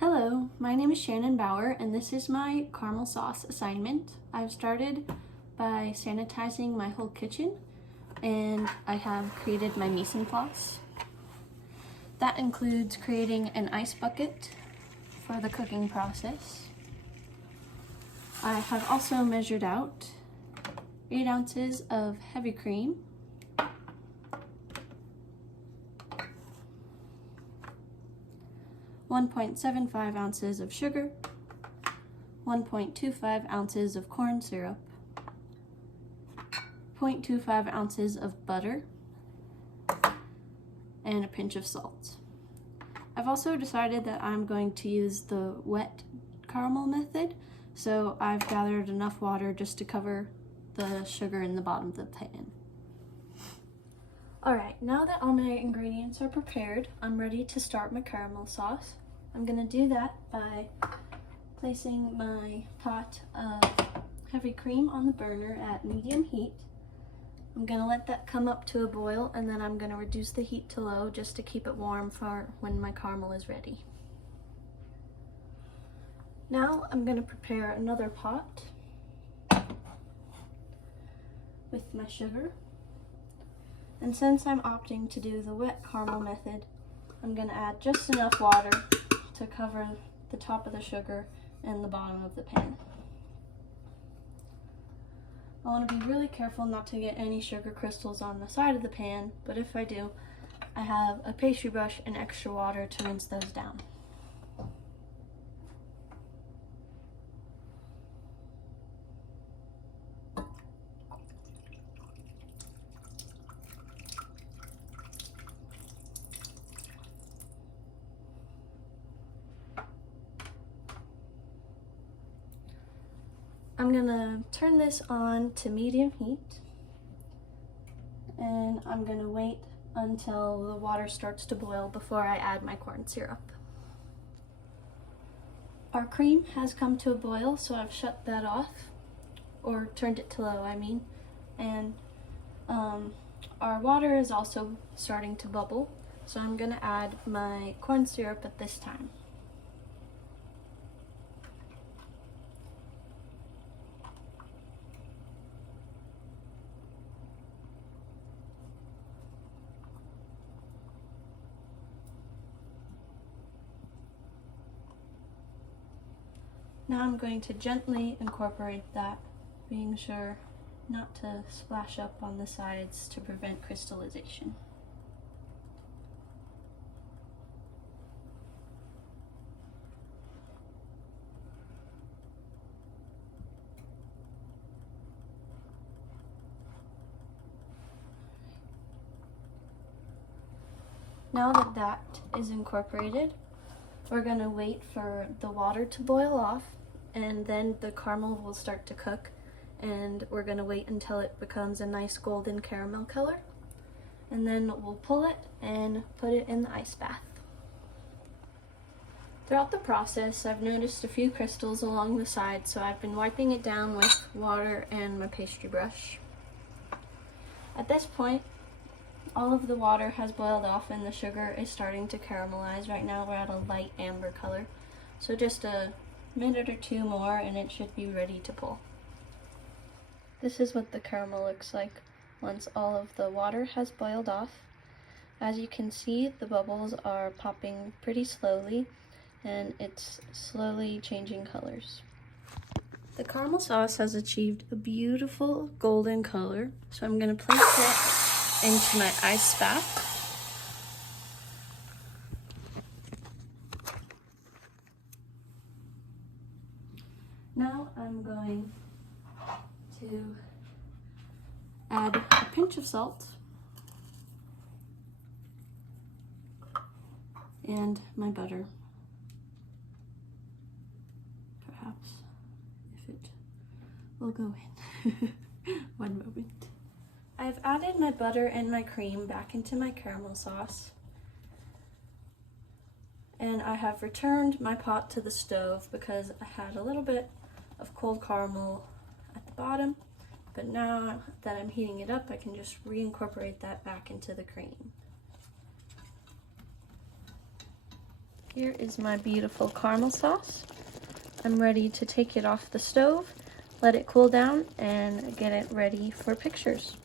Hello, my name is Shannon Bauer and this is my caramel sauce assignment. I've started by sanitizing my whole kitchen and I have created my mise en place. That includes creating an ice bucket for the cooking process. I have also measured out 8 ounces of heavy cream, 1.75 ounces of sugar, 1.25 ounces of corn syrup, 0.25 ounces of butter, and a pinch of salt. I've also decided that I'm going to use the wet caramel method, so I've gathered enough water just to cover the sugar in the bottom of the pan. Alright, now that all my ingredients are prepared, I'm ready to start my caramel sauce. I'm going to do that by placing my pot of heavy cream on the burner at medium heat. I'm going to let that come up to a boil and then I'm going to reduce the heat to low just to keep it warm for when my caramel is ready. Now I'm going to prepare another pot with my sugar. And since I'm opting to do the wet caramel method, I'm going to add just enough water to cover the top of the sugar and the bottom of the pan. I want to be really careful not to get any sugar crystals on the side of the pan, but if I do, I have a pastry brush and extra water to rinse those down. I'm gonna turn this on to medium heat and I'm gonna wait until the water starts to boil before I add my corn syrup. Our cream has come to a boil, so I've shut that off, or turned it to low, I mean, and our water is also starting to bubble, so I'm gonna add my corn syrup at this time. Now I'm going to gently incorporate that, being sure not to splash up on the sides to prevent crystallization. Now that that is incorporated, we're going to wait for the water to boil off, and then the caramel will start to cook, and we're going to wait until it becomes a nice golden caramel color, and then we'll pull it and put it in the ice bath. Throughout the process, I've noticed a few crystals along the side, so I've been wiping it down with water and my pastry brush. At this point, all of the water has boiled off and the sugar is starting to caramelize. Right now we're at a light amber color, so just a minute or two more and it should be ready to pull. This is what the caramel looks like once all of the water has boiled off. As you can see, the bubbles are popping pretty slowly and it's slowly changing colors. The caramel sauce has achieved a beautiful golden color, so I'm going to place it into my ice bath. Now I'm going to add a pinch of salt and my butter. Perhaps if it will go in. One moment. I've added my butter and my cream back into my caramel sauce, and I have returned my pot to the stove because I had a little bit of cold caramel at the bottom, but now that I'm heating it up, I can just reincorporate that back into the cream. Here is my beautiful caramel sauce. I'm ready to take it off the stove, let it cool down, and get it ready for pictures.